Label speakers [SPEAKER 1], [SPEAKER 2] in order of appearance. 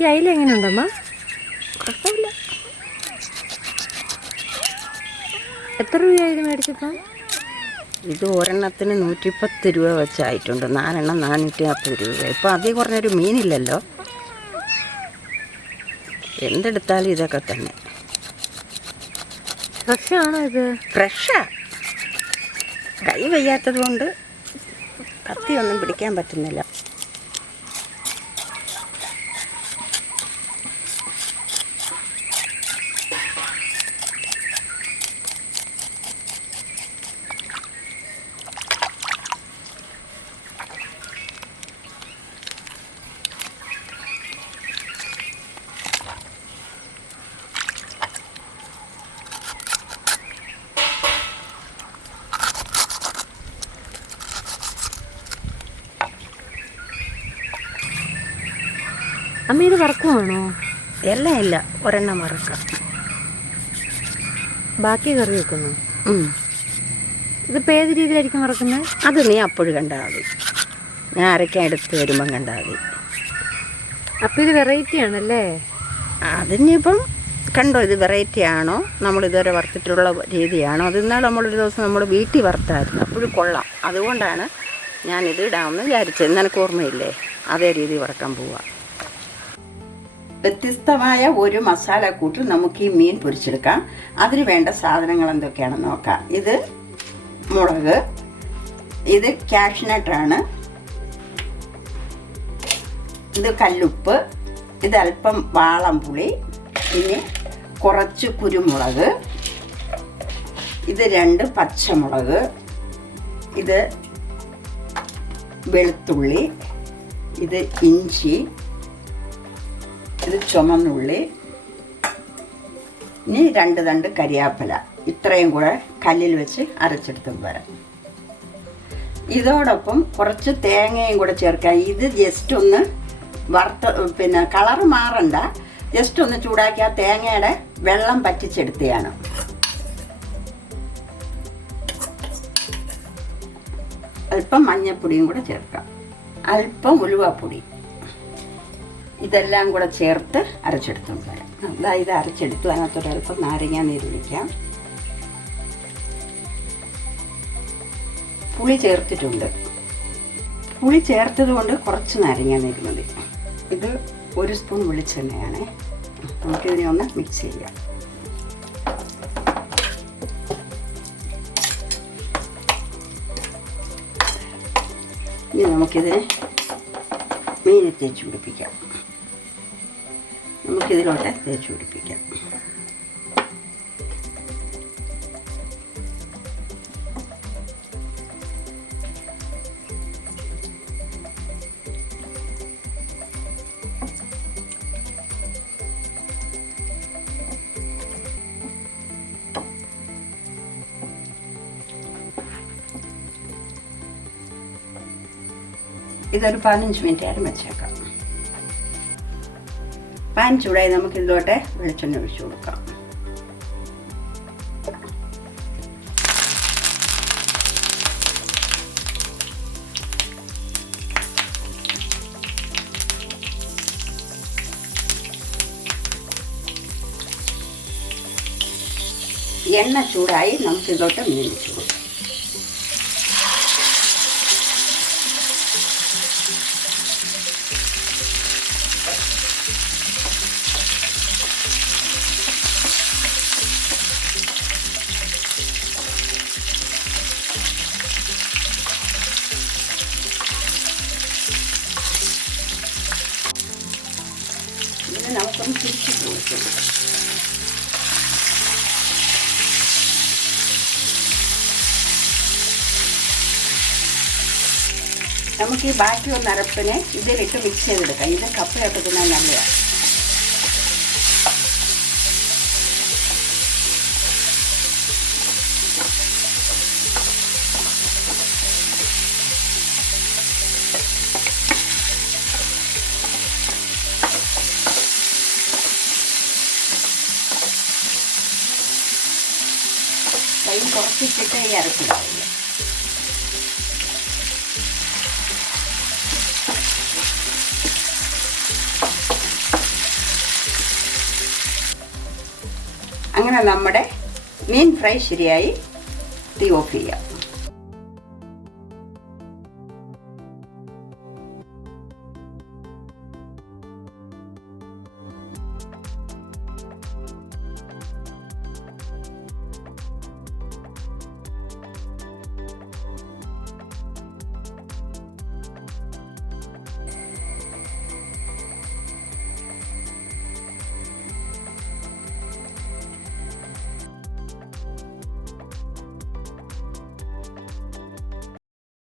[SPEAKER 1] ഈ അയില എങ്ങനെയുണ്ടമ്മ
[SPEAKER 2] കുഴപ്പമില്ല.
[SPEAKER 1] എത്ര രൂപയായിരുന്നു മേടിച്ചപ്പം?
[SPEAKER 2] ഇത് ഒരെണ്ണത്തിന് നൂറ്റിപ്പത്ത് രൂപ വെച്ചായിട്ടുണ്ട്. നാലെണ്ണം നാനൂറ്റി നാൽപ്പത് രൂപ. ഇപ്പം അതിൽ കുറഞ്ഞൊരു മീനില്ലല്ലോ. എന്തെടുത്താലും ഇതൊക്കെ തന്നെ.
[SPEAKER 1] ഫ്രഷാണോ ഇത്?
[SPEAKER 2] ഫ്രഷാ. കൈ വയ്യാത്തത് കൊണ്ട് കത്തിയൊന്നും പിടിക്കാൻ പറ്റുന്നില്ല.
[SPEAKER 1] അമ്മ ഇത് വറക്കുവാണോ?
[SPEAKER 2] എല്ലാം ഇല്ല. ഒരെണ്ണം വറക്കാം.
[SPEAKER 1] ബാക്കി കറി വെക്കുന്നു.
[SPEAKER 2] ഇത്
[SPEAKER 1] ഇതിപ്പോൾ ഏത് രീതിയിലായിരിക്കും വറക്കുന്നത്
[SPEAKER 2] അത് നീ അപ്പോഴും കണ്ടാൽ മതി. ഞാൻ അരയ്ക്കാൻ എടുത്ത് വരുമ്പം കണ്ടാൽ മതി.
[SPEAKER 1] അപ്പോൾ ഇത് വെറൈറ്റി ആണല്ലേ?
[SPEAKER 2] അതിനിപ്പം കണ്ടോ ഇത് വെറൈറ്റി ആണോ? നമ്മൾ ഇതുവരെ വറുത്തിട്ടുള്ള രീതിയാണോ? അത് എന്നാൽ നമ്മളൊരു ദിവസം നമ്മൾ വീട്ടിൽ വറുത്തായിരുന്നു. അപ്പോഴും കൊള്ളാം. അതുകൊണ്ടാണ് ഞാനിത് ഇടാമെന്ന് വിചാരിച്ചത്. നിനക്ക് ഓർമ്മയില്ലേ? അതേ രീതി വറക്കാൻ പോവാം. വ്യത്യസ്തമായ ഒരു മസാല കൂട്ട് നമുക്ക് ഈ മീൻ പൊരിച്ചെടുക്കാം. അതിന് വേണ്ട സാധനങ്ങൾ എന്തൊക്കെയാണെന്ന് നോക്കാം. ഇത് മുളക് ഇത് കാഷ്നട്ടാണ് ഇത് കല്ലുപ്പ് ഇത് അല്പം വാളംപുളി പിന്നെ കുറച്ച് കുരുമുളക് ഇത് രണ്ട് പച്ചമുളക് ഇത് വെളുത്തുള്ളി ഇത് ഇഞ്ചി ഇത് ചുമന്നുള്ളി ഇനി രണ്ട് തണ്ട് കരിയാപ്പല. ഇത്രയും കൂടെ കല്ലിൽ വെച്ച് അരച്ചെടുത്തും വരാം. ഇതോടൊപ്പം കുറച്ച് തേങ്ങയും കൂടെ ചേർക്കാം ഇത് ജസ്റ്റ് ഒന്ന് വറുത്ത പിന്നെ കളർ മാറണ്ട. ജസ്റ്റ് ഒന്ന് ചൂടാക്കി ആ തേങ്ങയുടെ വെള്ളം പറ്റിച്ചെടുത്തതാണ് അല്പം മഞ്ഞപ്പൊടിയും കൂടെ ചേർക്കാം. അല്പം ഉലുവാപ്പൊടി. ഇതെല്ലാം കൂടെ ചേർത്ത് അരച്ചെടുത്തുകൊണ്ട് വരാം. അതായത് അരച്ചെടുത്തു. അതിനകത്തൊരു അല്പം നാരങ്ങ നീരൊഴിക്കാം പുളി ചേർത്തിട്ടുണ്ട്. പുളി ചേർത്തത് കൊണ്ട് കുറച്ച് നാരങ്ങ നീര് മതി. ഇത് ഒരു സ്പൂൺ വെളിച്ചെണ്ണയാണ്. നമുക്കിതിനെ ഒന്ന് മിക്സ് ചെയ്യാം. ഇനി നമുക്കിതിനെ മീനെ തേച്ച് പിടിപ്പിക്കാം. നമുക്കിതിലോട്ട് തേച്ച് പിടിപ്പിക്കാം. ഇതൊരു പതിനഞ്ച് മിനിറ്റ് ആയാലും വെച്ചേക്കാം. പാൻ ചൂടായി നമുക്ക് ഇതിലോട്ടെ വെളിച്ചെണ്ണ ഒഴിച്ചു കൊടുക്കാം. എണ്ണ ചൂടായി നമുക്ക് ഇതിലോട്ട് മീൻ വെച്ചു കൊടുക്കാം. ഇതിനെ നമുക്കൊന്ന് തിരിച്ചിട്ട് കൊടുക്കും നമുക്ക് ഈ ബാക്കി ഒന്ന് അരപ്പിനെ ഇതിലിട്ട് മിക്സ് ചെയ്തെടുക്കാം ഇത് കപ്പയൊക്കെ തിന്നാൻ നല്ലതാണ് മസാലയും കുറച്ച് ഇട്ടിട്ട് ഈ അരപ്പിടാവുള്ളൂ അങ്ങനെ നമ്മുടെ മീൻ ഫ്രൈ ശരിയായി. തീ ഓഫ് ചെയ്യാം.